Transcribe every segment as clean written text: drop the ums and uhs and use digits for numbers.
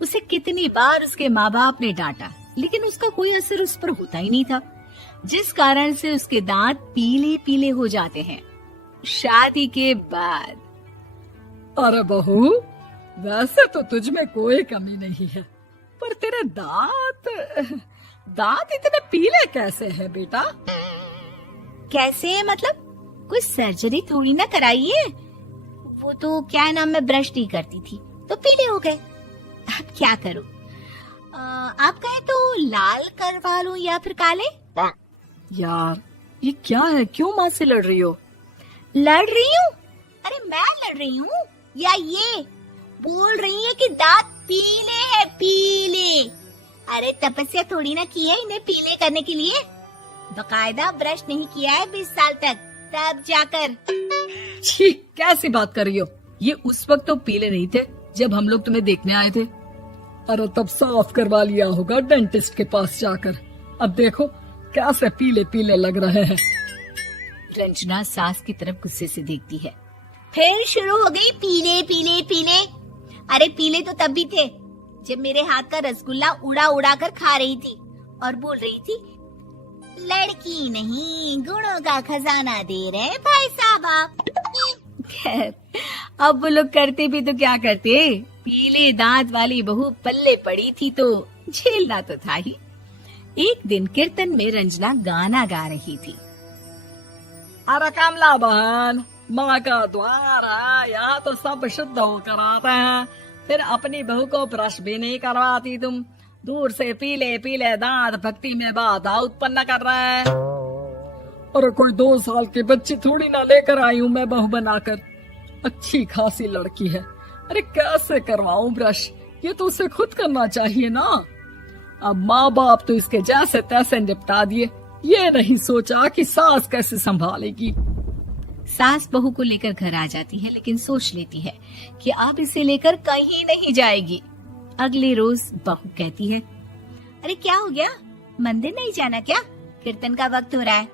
उसे कितनी बार उसके माँ बाप ने डांटा, लेकिन उसका कोई असर उस पर होता ही नहीं था, जिस कारण से उसके दांत पीले पीले हो जाते हैं। शादी के बाद। अरे बहू, वैसे तो तुझ में कोई कमी नहीं है, पर तेरे दांत इतने पीले कैसे हैं बेटा? कैसे मतलब? कोई सर्जरी थोड़ी ना कराई है। वो तो क्या नाम, मैं ब्रश नहीं करती थी तो पीले हो गए। अब क्या करूं? आप कहें तो लाल करवा लूं या फिर काले? यार ये क्या है, क्यों माँ से लड़ रही हो? लड़ रही हूँ? अरे मैं लड़ रही हूँ या ये बोल रही है कि दांत पीले हैं, पीले। अरे तपस्या थोड़ी ना की है इन्हें पीले करने के लिए, बकायदा ब्रश नहीं किया है 20 साल तक, तब जाकर। छी, कैसी बात कर रही हो? ये उस वक्त तो पीले नहीं थे जब हम लोग तुम्हें देखने आए थे। अरे तब साफ करवा लिया होगा डेंटिस्ट के पास जाकर। अब देखो कैसे पीले पीले लग रहे हैं। रंजना सास की तरफ गुस्से से देखती है। फिर शुरू हो गई पीले पीले पीले। अरे पीले तो तब भी थे जब मेरे हाथ का रसगुल्ला उड़ा उड़ा कर खा रही थी और बोल रही थी, लड़की नहीं गुणों का खजाना दे रहे भाई साहब आप। खैर अब वो लोग करते भी तो क्या करते, पीले दांत वाली बहू पल्ले पड़ी थी तो झेलना तो था ही। एक दिन कीर्तन में रंजना गाना गा रही थी। अरे कमला बहन, माँ का द्वार है, यहाँ तो सब शुद्ध होकर आते हैं, फिर अपनी बहू को ब्रश भी नहीं करवाती तुम। दूर से पीले पीले दांत भक्ति में बाधा उत्पन्न कर रहे हैं। अरे कोई 2 साल के बच्ची थोड़ी ना लेकर आई हूँ मैं बहू बनाकर, अच्छी खासी लड़की है। अरे कैसे करवाऊं ब्रश, ये तो उसे खुद करना चाहिए ना। अब माँ बाप तो इसके जैसे तैसे निपटा दिए, ये नहीं सोचा कि सास कैसे संभालेगी। सास बहू को लेकर घर आ जाती है, लेकिन सोच लेती है कि अब इसे लेकर कहीं नहीं जाएगी। अगले रोज बहू कहती है, अरे क्या हो गया, मंदिर नहीं जाना क्या? कीर्तन का वक्त हो रहा है।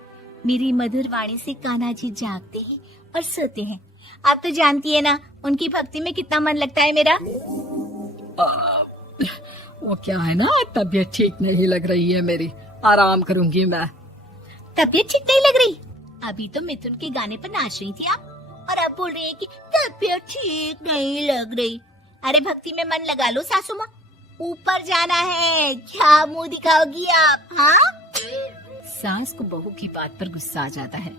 मेरी मधुर वाणी से कान्हा जी जागते हैं और सोते हैं। आप तो जानती है ना उनकी भक्ति में कितना मन लगता है मेरा। वो क्या है ना, तबीयत ठीक नहीं लग रही है मेरी, आराम करूंगी मैं। तबीयत ठीक नहीं लग रही? अभी तो मिथुन के गाने पर नाच रही थी आप, और अब बोल रही है कि तबीयत ठीक नहीं लग रही। अरे भक्ति में मन लगा लो सासू माँ, ऊपर जाना है, क्या मुंह दिखाओगी आप? हाँ? सास को बहू की बात पर गुस्सा आ जाता है।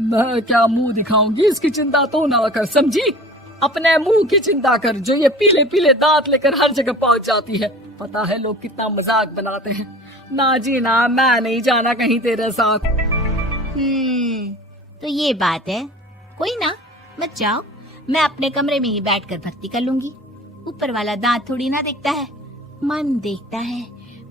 मैं क्या मुंह दिखाऊंगी, इसकी चिंता तो ना कर, समझी? अपने मुंह की चिंता कर, जो ये पीले पीले दांत लेकर हर जगह पहुंच जाती है। पता है लोग कितना मजाक बनाते हैं। ना जी ना, मैं नहीं जाना कहीं तेरे साथ। तो ये बात है, कोई ना, मत जाओ, मैं अपने कमरे में ही बैठकर भक्ति कर लूंगी। ऊपर वाला दांत थोड़ी ना देखता है, मन देखता है,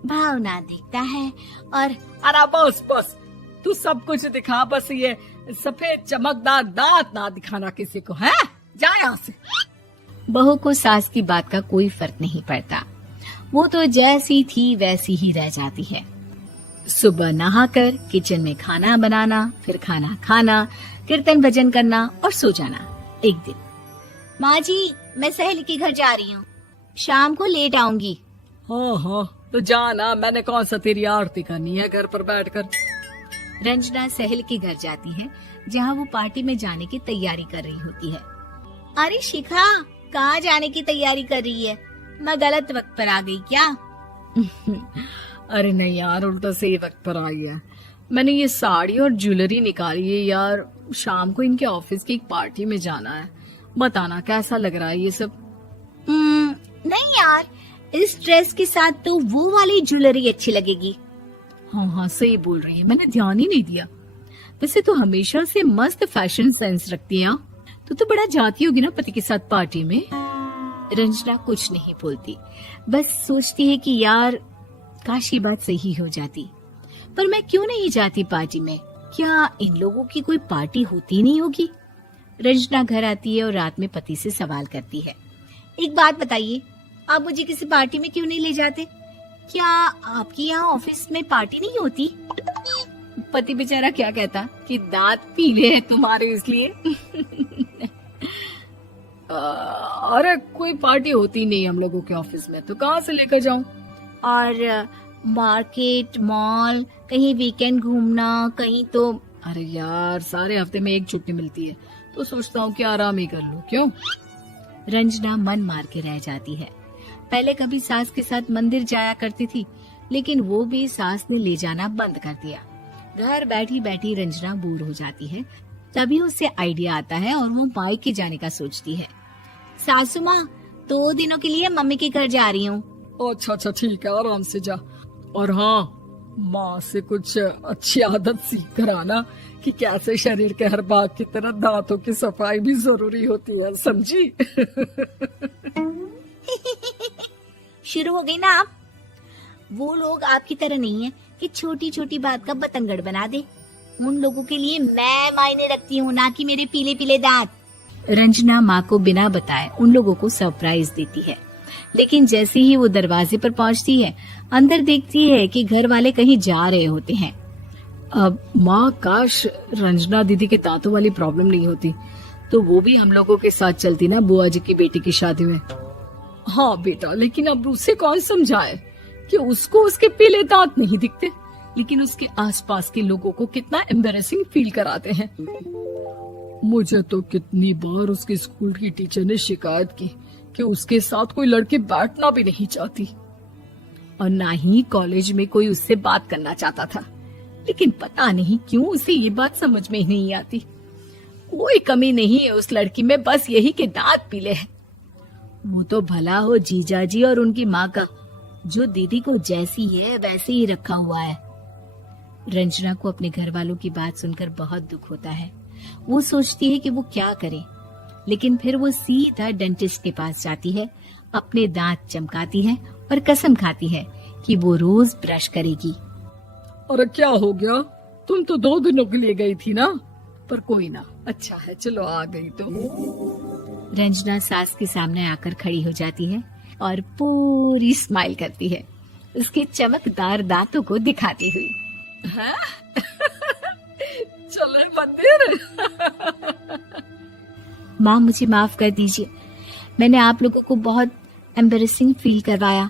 भावना देखता है। और अरे बस बस, तू सब कुछ दिखा, बस ये सफेद चमकदार दांत ना दिखाना किसी को, है? जा यहाँ से। बहू को सास की बात का कोई फर्क नहीं पड़ता, वो तो जैसी थी वैसी ही रह जाती है। सुबह नहाकर किचन में खाना बनाना, फिर खाना खाना, कीर्तन भजन करना और सो जाना। एक दिन, माँ जी मैं सहेली के घर जा रही हूँ, शाम को लेट आऊंगी। हाँ हाँ तो जाना, मैंने कौन सा तेरी आरती करनी है घर पर बैठकर। रंजना सहेली के घर जाती है, जहाँ वो पार्टी में जाने की तैयारी कर रही होती है। अरे शिखा, कहाँ जाने की तैयारी कर रही है? मैं गलत वक्त पर आ गई क्या? अरे नहीं यार, उल्टा सही वक्त पर आई है। मैंने ये साड़ी और ज्वेलरी निकाली है यार, शाम को इनके ऑफिस की एक पार्टी में जाना है। बताना कैसा लग रहा है ये सब? नहीं यार, इस ड्रेस के साथ तो वो वाली ज्वेलरी अच्छी लगेगी। हाँ हाँ सही बोल रही है, मैंने ध्यान ही नहीं दिया। वैसे तो हमेशा से मस्त फैशन सेंस रखती है। तो बड़ा जाती होगी ना पति के साथ पार्टी में। रंजना कुछ नहीं बोलती, बस सोचती है कि यार काश ये बात सही हो जाती, पर मैं क्यों नहीं जाती पार्टी में? क्या इन लोगों की कोई पार्टी होती नहीं होगी? रंजना घर आती है और रात में पति से सवाल करती है, एक बात बताइए, आप मुझे किसी पार्टी में क्यों नहीं ले जाते? क्या आपकी यहाँ ऑफिस में पार्टी नहीं होती? पति बेचारा क्या कहता कि दांत पीले हैं तुम्हारे इसलिए। अरे कोई पार्टी होती नहीं हम लोगों के ऑफिस में, तो कहाँ से लेकर जाऊं? और मार्केट, मॉल, कहीं वीकेंड घूमना, कहीं तो। अरे यार, सारे हफ्ते में एक छुट्टी मिलती है, तो सोचता हूँ कि आराम ही कर लूं। क्यों? रंजना मन मार के रह जाती है। पहले कभी सास के साथ मंदिर जाया करती थी, लेकिन वो भी सास ने ले जाना बंद कर दिया। घर बैठी बैठी रंजना बोर हो जाती है। तभी उसे आइडिया आता है और वो मायके जाने का सोचती है। सासू माँ, 2 दिनों के लिए मम्मी के घर जा रही हूँ। अच्छा ठीक है, आराम से जा। और हाँ, माँ से कुछ अच्छी आदत सीख कर आना कि कैसे शरीर के हर भाग की तरह दांतों की सफाई भी जरूरी होती है, समझी? शुरू हो गई ना आप। वो लोग आपकी तरह नहीं है कि छोटी छोटी बात का बतंगड़ बना दे। उन लोगों के लिए मैं मायने रखती हूँ, ना कि मेरे पीले पीले दांत। रंजना माँ को बिना बताए उन लोगों को सरप्राइज देती है, लेकिन जैसे ही वो दरवाजे पर पहुंचती है, अंदर देखती है कि घर वाले कहीं जा रहे होते हैं। अब माँ, काश रंजना दीदी के दांतों वाली प्रॉब्लम नहीं होती, तो वो भी हम लोगों के साथ चलती ना बुआ जी की बेटी की शादी में। हाँ बेटा, लेकिन अब उसे कौन समझाए कि उसको उसके पीले दांत नहीं दिखते, लेकिन उसके आसपास के लोगों को कितना एम्बैरेसिंग फील कराते हैं। मुझे तो कितनी बार उसके स्कूल की टीचर ने शिकायत की कि उसके साथ कोई लड़की बैठना भी नहीं चाहती, और ना ही कॉलेज में कोई उससे बात करना चाहता था। लेकिन पता नहीं क्यों उसे ये बात समझ में ही नहीं आती। कोई कमी नहीं है उस लड़की में, बस यही कि दांत पीले हैं। वो तो भला हो जीजाजी और उनकी माँ का, जो दीदी को जैसी है वैसे ही रखा हुआ है। रंजना को अपने घर वालों की बात सुनकर बहुत दुख होता है। वो सोचती है कि वो क्या करे, लेकिन फिर वो सीधा डेंटिस्ट के पास जाती है, अपने दांत चमकाती है और कसम खाती है कि वो रोज ब्रश करेगी। अरे क्या हो गया? तुम तो 2 दिनों के लिए गई थी ना, पर कोई ना, अच्छा है, चलो आ गई तो। रंजना सास के सामने आकर खड़ी हो जाती है और पूरी स्माइल करती है, उसके चमकदार दांतों को दिखाती हुई। चले मंदिर। माँ, मुझे माफ कर दीजिए, मैंने आप लोगों को बहुत एम्बैरेसिंग फील करवाया।